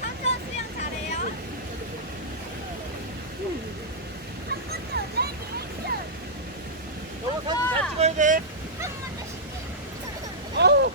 삼촌 수영 잘해요? 한 번도 내 리액션. 여보 사진 잘 찍어야 돼. 한 번도 아우.